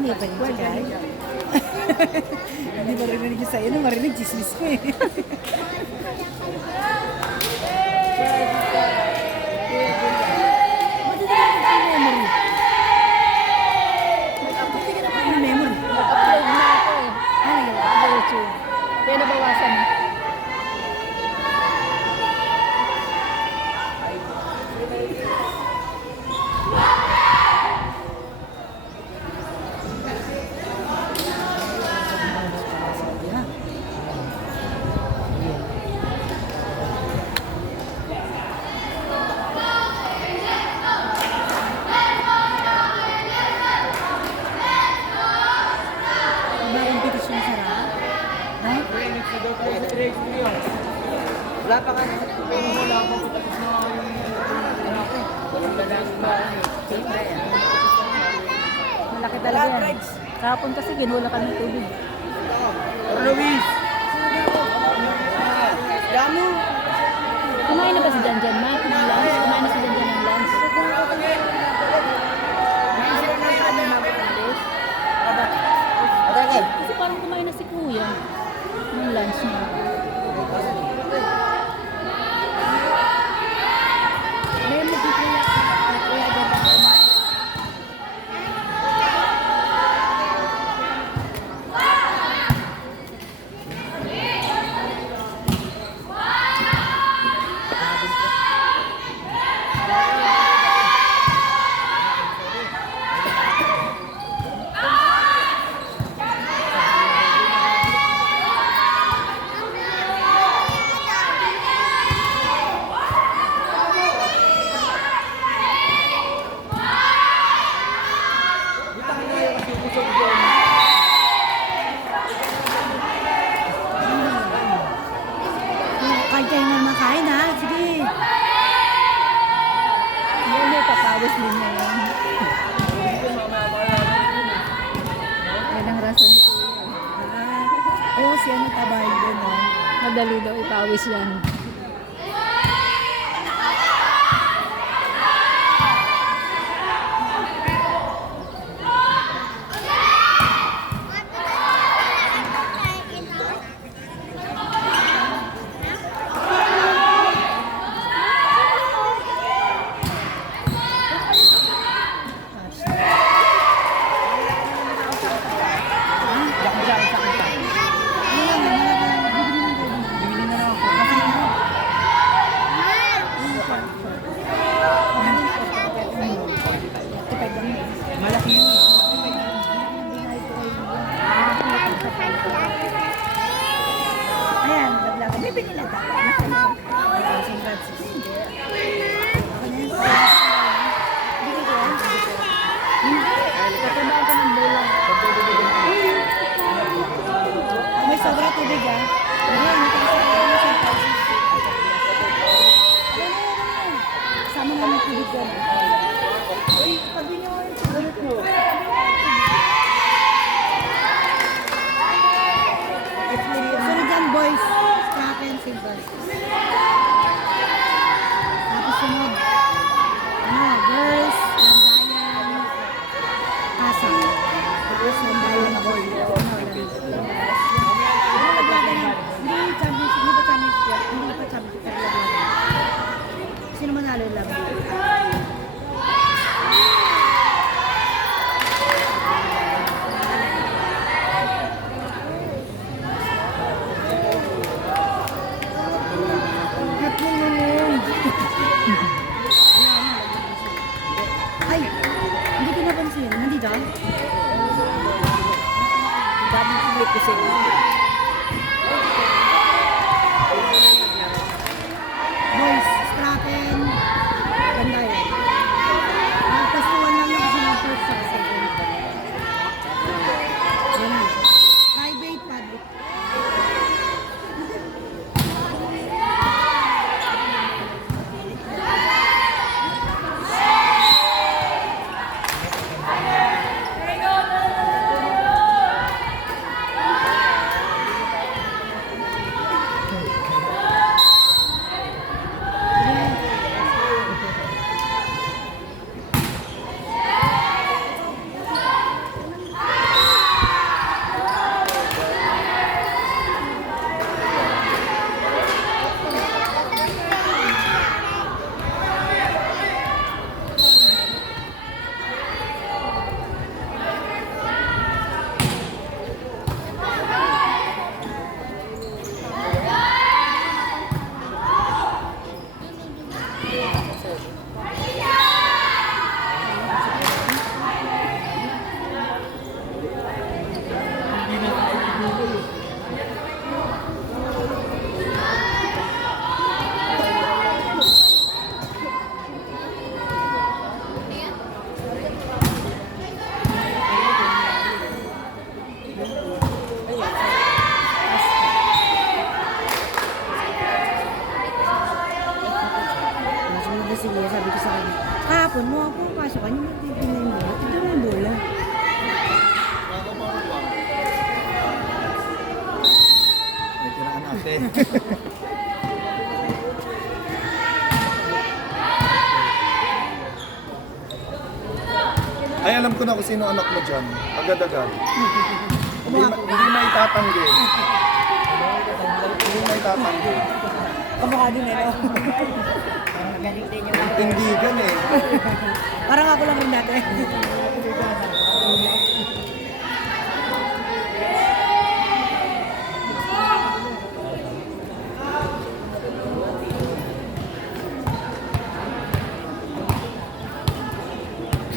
Hindi pa rin siya. Hindi marinig niya sa'yo, marinig chismis ko eh. Nag-upload na ako eh. Sa YouTube. Kaya nabawasan na. Bagong petisyon sara. No? Wala pa ka na. Malaki talaga yan. Kahapon kasi ginula kami ng tubig. Luis! Damo! Kumain na ba si Janjan, Ma? Ng lunch? Kumain na si Janjan ng lunch? Atake! Kasi parang kumain na si Kuya ng lunch niya. May magkikuya ka. Kuya Janjan kumain. Kahit kayo na makain ha. Sige. Yun yung papawis din niya yun. Yan ang rason ni Kuya. Oo, siya natabahin din. Madali daw ipawis yan. Malaki yun. Ayan, naglaga. May binila dapat. St. Francis. Katrabaho ko ng bola. May sobra tubig ah. Ayan, may tayo sa St. Francis. Sama naman yung tubig yan. Uy, tabi niyo yung sigaret mo. Sunod yan, boys. Scrap and St. Francis. Tapos sunod. Girls, Landayan, Pasang. Tapos Landayan, boy. Hindi championship, hindi pa championship. Hindi pa championship. Sino manalo lang? Ay, hindi ko napansin. Nandito? Dami public kasi. Boys, Straten, Bandayan. Nagpastuhan lang ako sa mga first sa second. Yan na. Private, public. sino anak mo dyan. Agad-agad. Hindi, Kumukha ko. hindi may tatanggi. Hindi may tatanggi. Kamukha din eh, no? Galing din yung mga. Tindigan eh. Parang ako lang rin dati.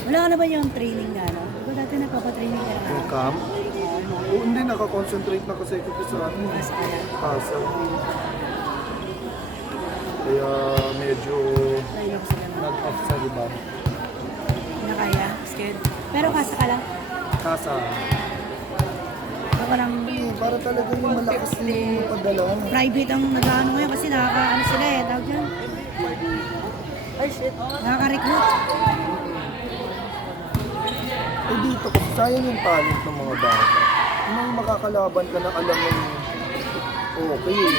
Wala ka na ba yung training na, no? Di ba dati nagpapatraining ka na? Yung cam? Oo, hindi. Nakakonsentrate na kasi ako sa Nasa kaya. kasa. Kaya medyo Training ko sa ganun. nag-off sa diba? Na kaya? Scared? Pero kasa ka lang. Kasa. Ako lang Para talaga yung malakas yung padala. private ang nag-ano ngayon kasi nakaka-ano sila eh. Tawag dyan. Ay, shit. Nakaka-recruit. Eh dito kasi sayang yung talent ng mga bata. Nung makakalaban ka na alam mo okay eh.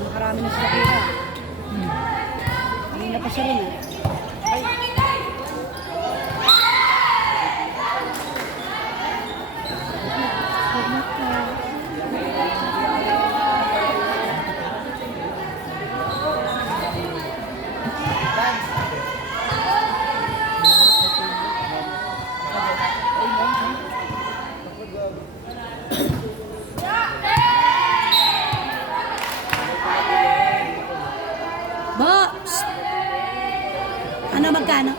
Nakarami na sila kaya. Kanina pa siya rin eh. Box! Ano, magkano?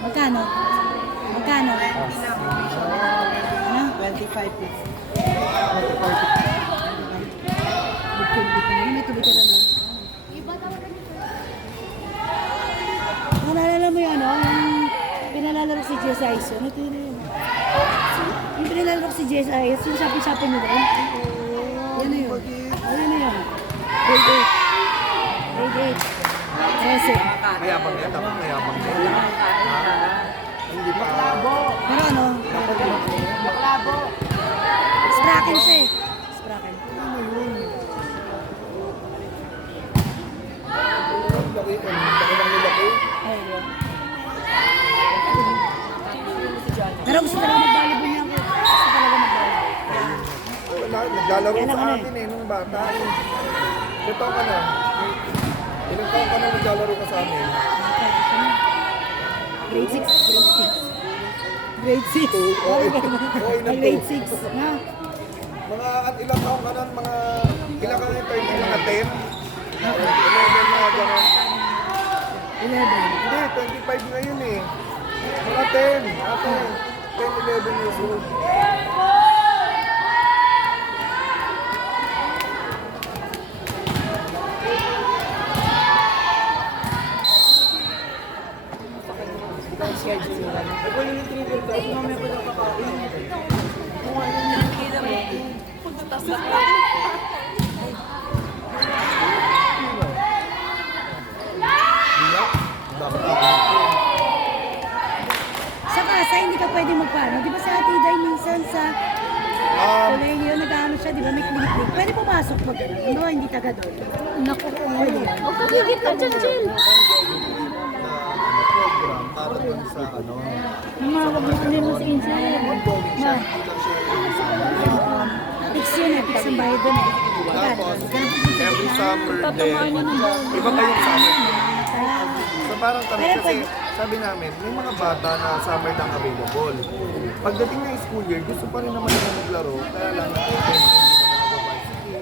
Magkano? Magkano? Ano? 25 please. May tubig ka na, no? Naalala mo yun, no? Yung pinalalaro si Jess Ice. Ano ito yun? Yung pinalalaro si Jess Ice, yung sapi-sapi mo doon. Yan na yun. Yan na yun. Grade 8. Grade 8. 13. Mayabang niya, dapat mayabang niya. Hindi pa. Pero ano? Baklabo. Spraken siya eh. Spraken. Laki, laki ng nilaki. Ayun. Pero gusto talaga mag-volleyball niya ako. Gusto talaga mag-volleyball. Naglalaro Yan sa ako na eh. akin eh, nung bata. Ilang taon ka na? Ilang taon ka na naglalaro ka sa amin? Grade 6. Grade 6. Grade 6. Oo, Grade 6. Na? Mga ilang taon ka na, mga ilang ka na tayo, mga 10? 11 mga gano'n. 11. Hindi, 25 ngayon eh. Mga 10, ate. 10, 11 years old. Ako yung retriever ko. Mamaya ko lang kakain. Kung ano yung nakikita mo. Bakit ako? Sa kasa, hindi ka pwede magpaano. Di ba sa Atiday minsan sa kolehiyo, nag-ano siya, di ba may clinic. Pwede pumasok pag ano, hindi taga doon. Naku, pwede. Huwag kagigit ka dyan, Jill. Program para dun sa ano. Mamawag mo din mo si Insel. Ongoing siya, hindi lang siya yung sa ano. Fix yun eh, fix ang bayad doon eh. Tapos, every summer din, Tatanganin ng bawang. iba pa yung summer. So parang kami Pero kasi, sabi namin, may mga bata na summer lang available. Pagdating ng school year, gusto pa rin naman nila maglaro, kaya lang open, hindi naman nag-varsity.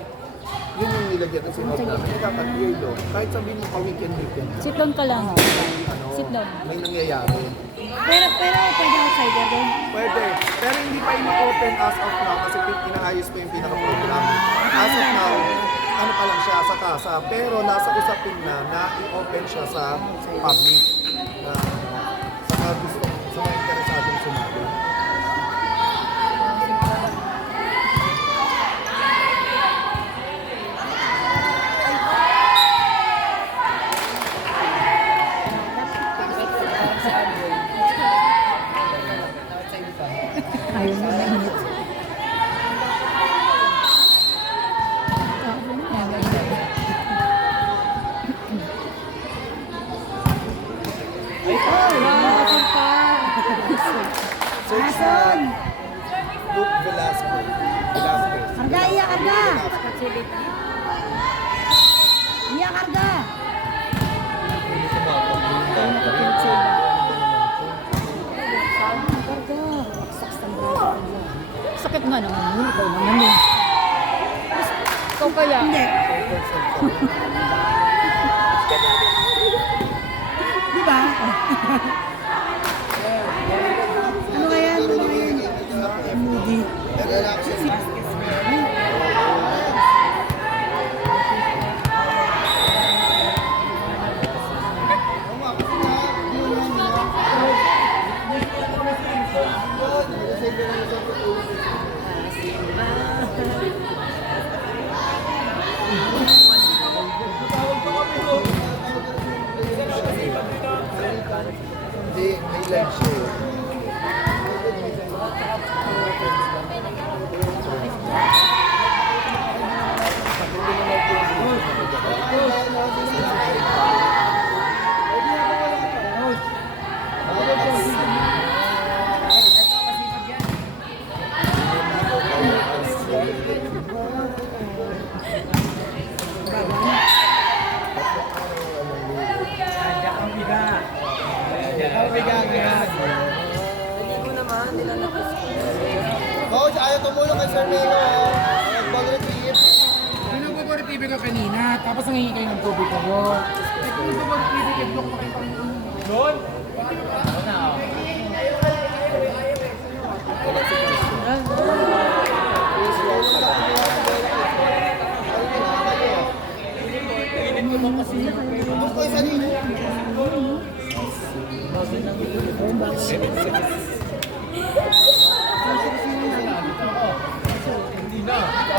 Yun yung nilagyan ng sinod namin. Kakatweer do. Kahit sabihin mo pa weekend. Sit down ka lang. Ano, Sit down. may nangyayari. Pero pwede outsider doon. Pwede. Pero hindi pa ina-open as of now kasi inaayos pa yung pinaka-program. As of now, ano pa lang siya sa kasa. Pero nasa usapin na i-open siya sa public. Na, sa mga gusto, sa mga interesadong sumali. Search na Ason! Luke Velasco. Velasquez. Karga, iya, karga! Iya, karga! Karga! Saksak ng braso. Sakit nga naman yun. Ikaw naman yun. Ikaw kaya. Hindi. Di ba? Ano kaya? Ano kaya? Moody. Hindi, may live show. Coach, ayaw tumulong kay Sir Melo. Ball retrieve. Pinag-TV ka kanina, tapos nangingi kayo ng tubig kayo. Pinag-TV ka, block pa kayo pang doon. Gusto ko isa nino.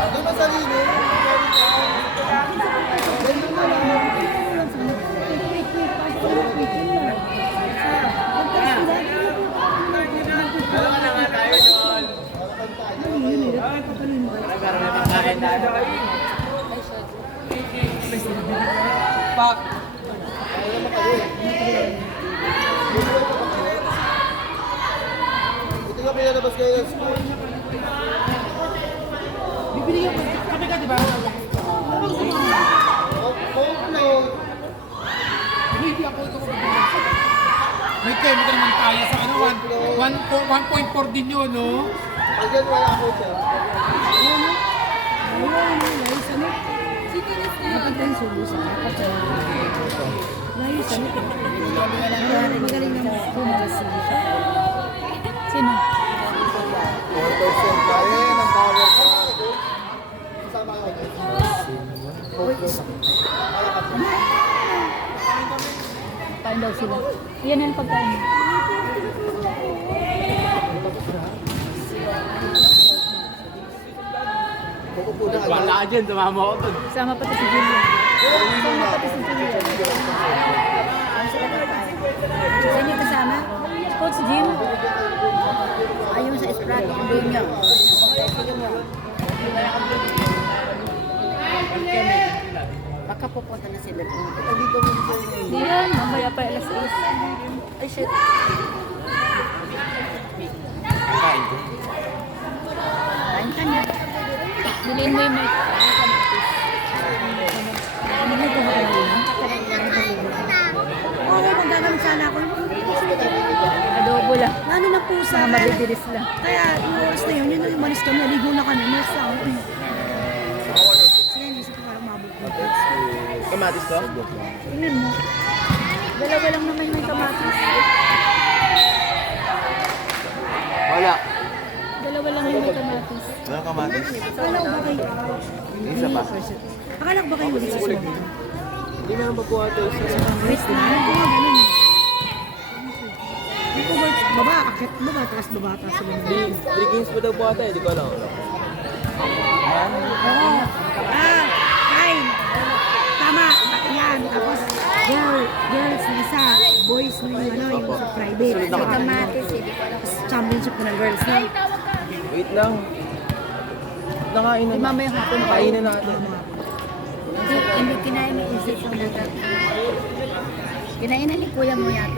Doon ba sa nino? Pak! Ito nga pinalabas kayo ng school. Bibigyan ko, kami ka, di ba? Upload. Hindi ako ito. May chemical naman tayo sa ano, 1.4 din yun, no? Pagyan wala ko siya. Dapat rin sulusan. Layos, ano? Magaling naman pumalasi. Sino? 4% kaya ng power ka. Kasama ako. Kain daw sila. Yan ang pagkain. Wala dyan, tumama ako dun. Sama pati si Julia. Sama pati si Julia. Saan niyo kasama? Coach Jim. Ayaw sa Esprat. Doon niyo. Baka pupunta na sila doon. Hindi yan. Mamaya pa alas 6. Ay, shit. Kain ka na. Bilhin mo yung mic. Ano na ito ba yun? Oo, kung gagawin sana ako. Adobo lang. Ano na pusa? Mga mabibilis lang. Kaya yung oras na yun, yun yung umalis kami. Naligo na kami. Mas ako. Sige, hindi ko parang mabukod. Kamatis to? Tingnan mo. Dalawa lang naman may kamatis. Wala. Dalawa lang yung may kamatis. Wala kamatis. Akala ko ba kayo? Isa pa. Akala ko ba kayo ulit sa sumo? Hindi na magkuha ito isa. Wait na. Ano ko nga ganun eh. Hindi ko baba, akit baba, taas baba, taas baba. 3 games pa daw po ata eh, di ko alam. Oo. Fine. Tama. Yan. Tapos, girls na isa. Boys na yung ano, yung sa private. Sa kamatis, hindi ko alam. Tapos, championship ko ng girls na. Wait lang. Nakain na. Mamaya hapon pa. Kainin na natin. Hindi kinain ni Isip yung nagat. Kinain na ni kuya mo yata.